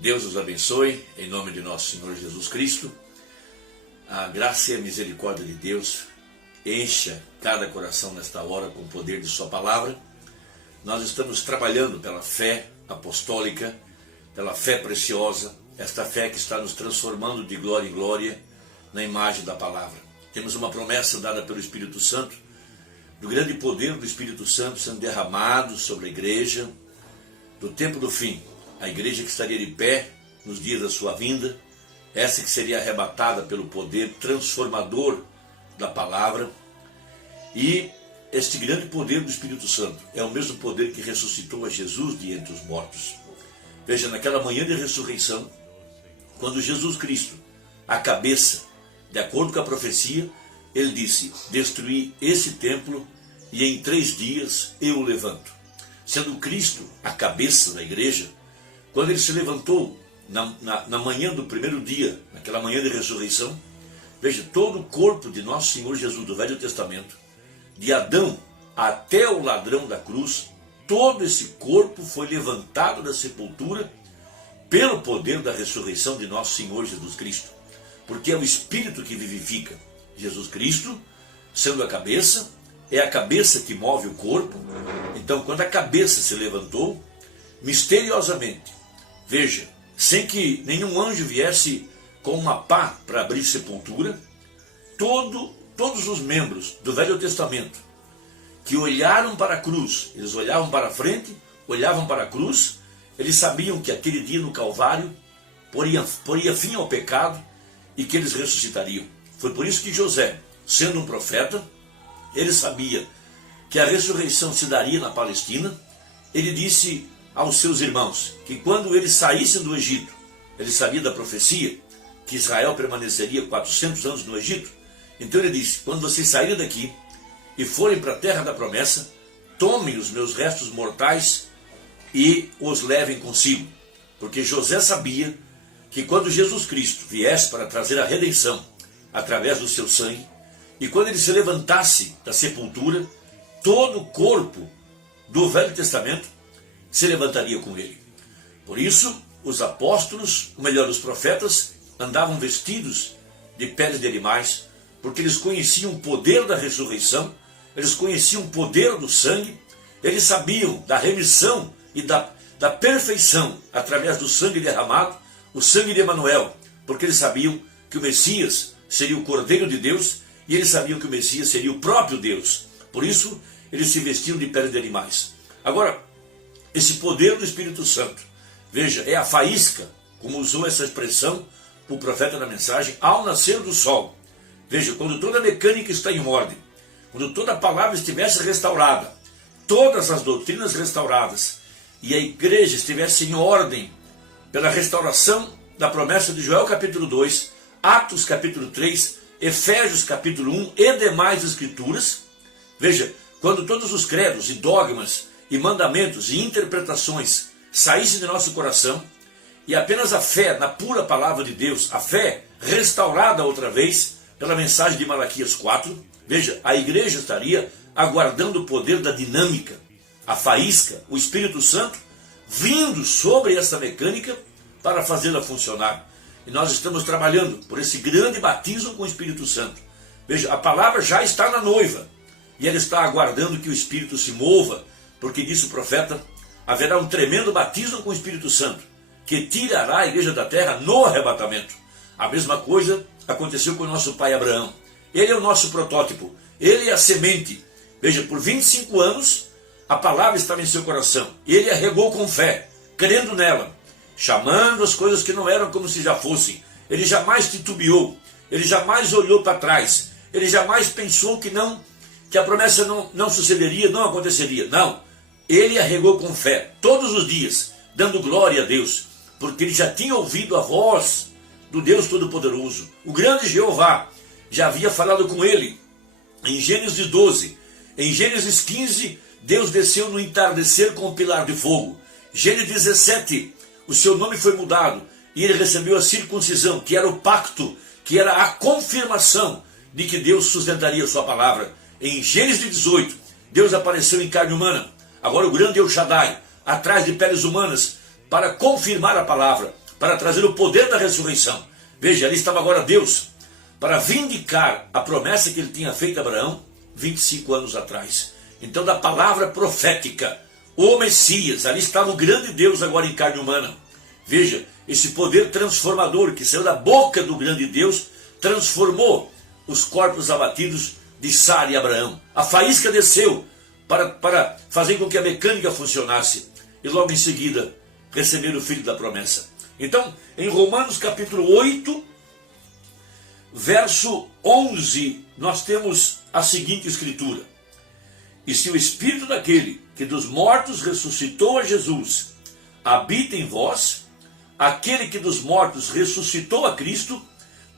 Deus os abençoe, em nome de nosso Senhor Jesus Cristo. A graça e a misericórdia de Deus encha cada coração nesta hora com o poder de sua palavra. Nós estamos trabalhando pela fé apostólica, pela fé preciosa, esta fé que está nos transformando de glória em glória na imagem da palavra. Temos uma promessa dada pelo Espírito Santo, do grande poder do Espírito Santo sendo derramado sobre a igreja do tempo do fim. A igreja que estaria de pé nos dias da sua vinda, essa que seria arrebatada pelo poder transformador da palavra. E este grande poder do Espírito Santo é o mesmo poder que ressuscitou a Jesus de entre os mortos. Veja, naquela manhã de ressurreição, quando Jesus Cristo, a cabeça, de acordo com a profecia, ele disse: destruí esse templo e em 3 dias eu o levanto. Sendo Cristo a cabeça da igreja, quando ele se levantou na manhã do primeiro dia, naquela manhã de ressurreição, veja, todo o corpo de nosso Senhor Jesus do Velho Testamento, de Adão até o ladrão da cruz, todo esse corpo foi levantado da sepultura pelo poder da ressurreição de nosso Senhor Jesus Cristo. Porque é o Espírito que vivifica. Jesus Cristo, sendo a cabeça, é a cabeça que move o corpo. Então, quando a cabeça se levantou, misteriosamente, veja, sem que nenhum anjo viesse com uma pá para abrir sepultura, todos os membros do Velho Testamento que olharam para a cruz, eles olhavam para a frente, olhavam para a cruz, eles sabiam que aquele dia no Calvário poria fim ao pecado e que eles ressuscitariam. Foi por isso que José, sendo um profeta, ele sabia que a ressurreição se daria na Palestina. Ele disse aos seus irmãos que quando eles saíssem do Egito, ele sabia da profecia que Israel permaneceria 400 anos no Egito. Então ele disse: quando vocês saírem daqui e forem para a terra da promessa, tomem os meus restos mortais e os levem consigo. Porque José sabia que quando Jesus Cristo viesse para trazer a redenção através do seu sangue, e quando ele se levantasse da sepultura, todo o corpo do Velho Testamento se levantaria com ele. Por isso, os apóstolos, ou melhor, os profetas, andavam vestidos de peles de animais, porque eles conheciam o poder da ressurreição, eles conheciam o poder do sangue, eles sabiam da remissão e da perfeição através do sangue derramado, o sangue de Emanuel, porque eles sabiam que o Messias seria o Cordeiro de Deus, e eles sabiam que o Messias seria o próprio Deus. Por isso, eles se vestiam de peles de animais. Agora, esse poder do Espírito Santo, veja, é a faísca, como usou essa expressão o profeta na mensagem, ao nascer do sol. Veja, quando toda a mecânica está em ordem, quando toda a palavra estivesse restaurada, todas as doutrinas restauradas, e a igreja estivesse em ordem pela restauração da promessa de Joel capítulo 2, Atos capítulo 3, Efésios capítulo 1 e demais escrituras, veja, quando todos os credos e dogmas e mandamentos e interpretações saíssem de nosso coração, e apenas a fé na pura palavra de Deus, a fé restaurada outra vez pela mensagem de Malaquias 4, veja, a igreja estaria aguardando o poder da dinâmica, a faísca, o Espírito Santo, vindo sobre essa mecânica para fazê-la funcionar. E nós estamos trabalhando por esse grande batismo com o Espírito Santo. Veja, a palavra já está na noiva, e ela está aguardando que o Espírito se mova, porque disse o profeta: haverá um tremendo batismo com o Espírito Santo, que tirará a igreja da terra no arrebatamento. A mesma coisa aconteceu com o nosso pai Abraão. Ele é o nosso protótipo, ele é a semente. Veja, por 25 anos, a palavra estava em seu coração. Ele a regou com fé, crendo nela, chamando as coisas que não eram como se já fossem. Ele jamais titubeou, ele jamais olhou para trás, ele jamais pensou que a promessa não sucederia, não aconteceria. Não, ele a regou com fé, todos os dias, dando glória a Deus, porque ele já tinha ouvido a voz do Deus Todo-Poderoso. O grande Jeová já havia falado com ele em Gênesis 12, em Gênesis 15, Deus desceu no entardecer com um pilar de fogo. Gênesis 17, o seu nome foi mudado e ele recebeu a circuncisão, que era o pacto, que era a confirmação de que Deus sustentaria a sua palavra. Em Gênesis 18, Deus apareceu em carne humana. Agora o grande El Shaddai, atrás de peles humanas, para confirmar a palavra, para trazer o poder da ressurreição. Veja, ali estava agora Deus, para vindicar a promessa que ele tinha feito a Abraão 25 anos atrás. Então, da palavra profética, o Messias, ali estava o grande Deus agora em carne humana. Veja, esse poder transformador que saiu da boca do grande Deus, transformou os corpos abatidos de Sara e Abraão. A faísca desceu para fazer com que a mecânica funcionasse. E logo em seguida, receber o filho da promessa. Então, em Romanos capítulo 8, verso 11, nós temos a seguinte escritura: e se o Espírito daquele que dos mortos ressuscitou a Jesus habita em vós, aquele que dos mortos ressuscitou a Cristo,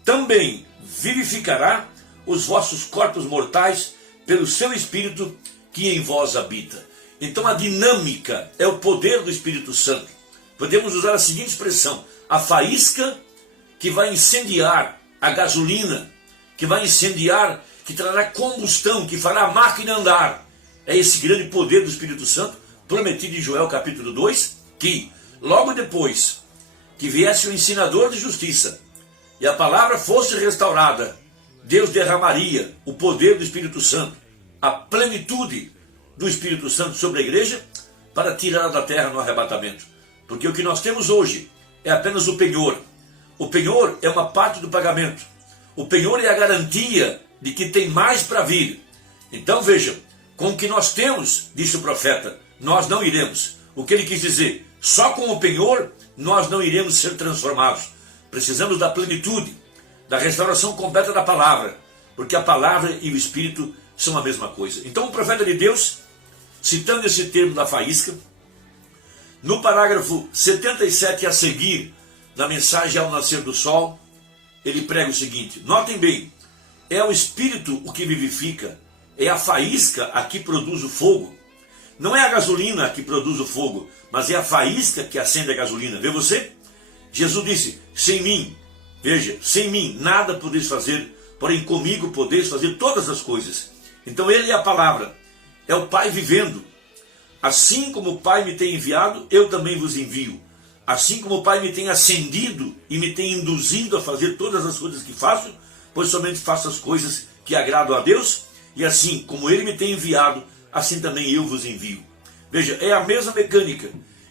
também vivificará os vossos corpos mortais pelo seu Espírito que em vós habita. Então a dinâmica é o poder do Espírito Santo. Podemos usar a seguinte expressão: a faísca que vai incendiar a gasolina, que vai incendiar, que trará combustão, que fará a máquina andar. É esse grande poder do Espírito Santo, prometido em Joel capítulo 2, que logo depois que viesse o ensinador de justiça e a palavra fosse restaurada, Deus derramaria o poder do Espírito Santo, a plenitude do Espírito Santo sobre a igreja, para tirá-la da terra no arrebatamento. Porque o que nós temos hoje é apenas o penhor. O penhor é uma parte do pagamento. O penhor é a garantia de que tem mais para vir. Então vejam, com o que nós temos, disse o profeta, nós não iremos. O que ele quis dizer? Só com o penhor nós não iremos ser transformados. Precisamos da plenitude, da restauração completa da palavra, porque a palavra e o Espírito são a mesma coisa. Então o profeta de Deus, citando esse termo da faísca, no parágrafo 77 a seguir, da mensagem ao nascer do sol, ele prega o seguinte: notem bem, é o Espírito o que vivifica, é a faísca a que produz o fogo. Não é a gasolina que produz o fogo, mas é a faísca que acende a gasolina. Vê você? Jesus disse: sem mim, veja, sem mim nada podeis fazer, porém comigo podeis fazer todas as coisas. Então ele é a palavra, é o Pai vivendo. Assim como o Pai me tem enviado, eu também vos envio. Assim como o Pai me tem acendido e me tem induzido a fazer todas as coisas que faço, pois somente faço as coisas que agradam a Deus, e assim como Ele me tem enviado, assim também eu vos envio. Veja, é a mesma mecânica,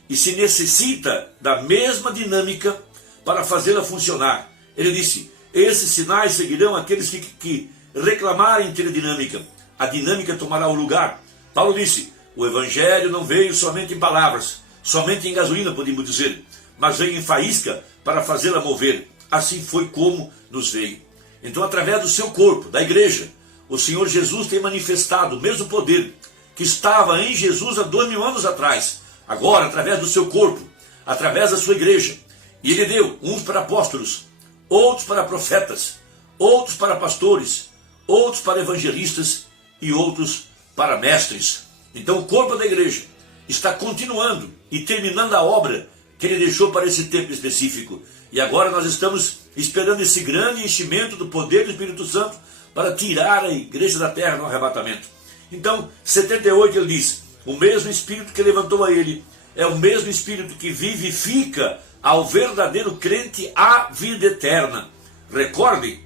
e se necessita da mesma dinâmica para fazê-la funcionar. Ele disse: esses sinais seguirão aqueles que reclamarem ter a dinâmica. A dinâmica tomará o lugar. Paulo disse: o Evangelho não veio somente em palavras, somente em gasolina, podemos dizer, mas veio em faísca para fazê-la mover. Assim foi como nos veio. Então, através do seu corpo, da igreja, o Senhor Jesus tem manifestado o mesmo poder que estava em Jesus há 2000 anos atrás. Agora, através do seu corpo, através da sua igreja. E ele deu uns para apóstolos, outros para profetas, outros para pastores, outros para evangelistas e outros para mestres. Então o corpo da igreja está continuando e terminando a obra que ele deixou para esse tempo específico. E agora nós estamos esperando esse grande enchimento do poder do Espírito Santo para tirar a igreja da terra no arrebatamento. Então, 78 ele diz: o mesmo Espírito que levantou a ele é o mesmo Espírito que vivifica ao verdadeiro crente a vida eterna. Recordem,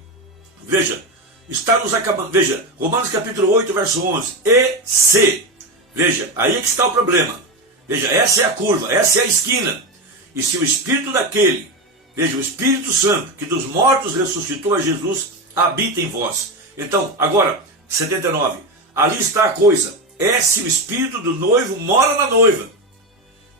veja, está nos acabando, veja, Romanos capítulo 8, verso 11, e se, veja, aí é que está o problema, veja, essa é a curva, essa é a esquina, e se o Espírito daquele, veja, o Espírito Santo, que dos mortos ressuscitou a Jesus, habita em vós. Então, agora, 79, ali está a coisa, é se o Espírito do noivo mora na noiva.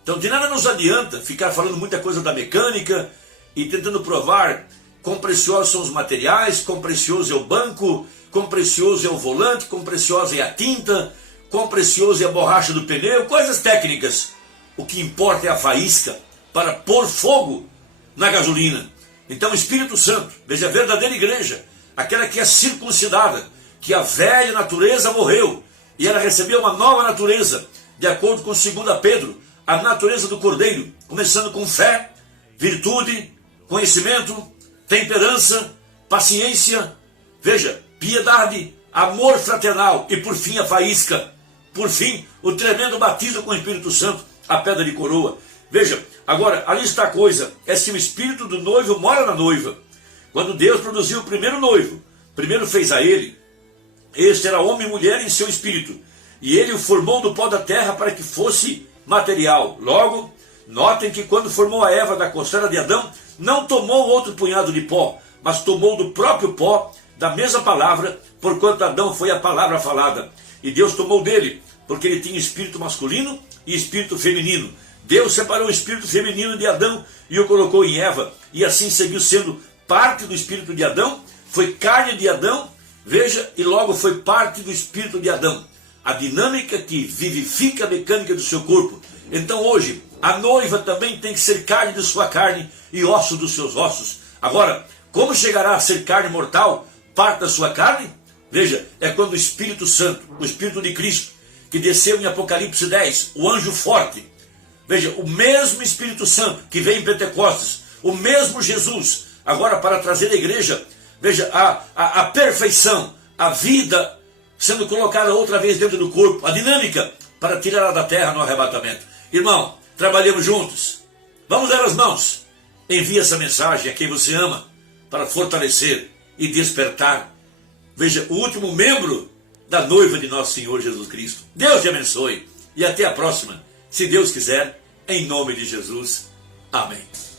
Então de nada nos adianta ficar falando muita coisa da mecânica e tentando provar quão preciosos são os materiais, quão precioso é o banco, quão precioso é o volante, quão preciosa é a tinta, quão precioso é a borracha do pneu, coisas técnicas. O que importa é a faísca para pôr fogo na gasolina. Então o Espírito Santo, veja, a verdadeira igreja, aquela que é circuncidada, que a velha natureza morreu e ela recebeu uma nova natureza, de acordo com 2 Pedro, a natureza do Cordeiro, começando com fé, virtude, conhecimento, temperança, paciência, veja, piedade, amor fraternal e por fim a faísca, por fim o tremendo batismo com o Espírito Santo, a pedra de coroa. Veja, Agora, ali está a coisa, é se o espírito do noivo mora na noiva. Quando Deus produziu o primeiro noivo, primeiro fez a ele. Este era homem e mulher em seu espírito, e ele o formou do pó da terra para que fosse material. Logo, notem que quando formou a Eva da costela de Adão, não tomou outro punhado de pó, mas tomou do próprio pó, da mesma palavra, porquanto Adão foi a palavra falada. E Deus tomou dele, porque ele tinha espírito masculino e espírito feminino. Deus separou o espírito feminino de Adão e o colocou em Eva, e assim seguiu sendo parte do espírito de Adão, foi carne de Adão, veja, e logo foi parte do espírito de Adão. A dinâmica que vivifica a mecânica do seu corpo. Então hoje, a noiva também tem que ser carne de sua carne e osso dos seus ossos. Agora, como chegará a ser carne mortal, parte da sua carne? Veja, é quando o Espírito Santo, o Espírito de Cristo, que desceu em Apocalipse 10, o anjo forte. Veja, o mesmo Espírito Santo que veio em Pentecostes, o mesmo Jesus, agora para trazer a igreja, veja, a perfeição, a vida sendo colocada outra vez dentro do corpo, a dinâmica para tirá-la da terra no arrebatamento. Irmão, trabalhemos juntos, vamos dar as mãos, envie essa mensagem a quem você ama, para fortalecer e despertar, veja, o último membro da noiva de nosso Senhor Jesus Cristo. Deus te abençoe e até a próxima, se Deus quiser, em nome de Jesus. Amém.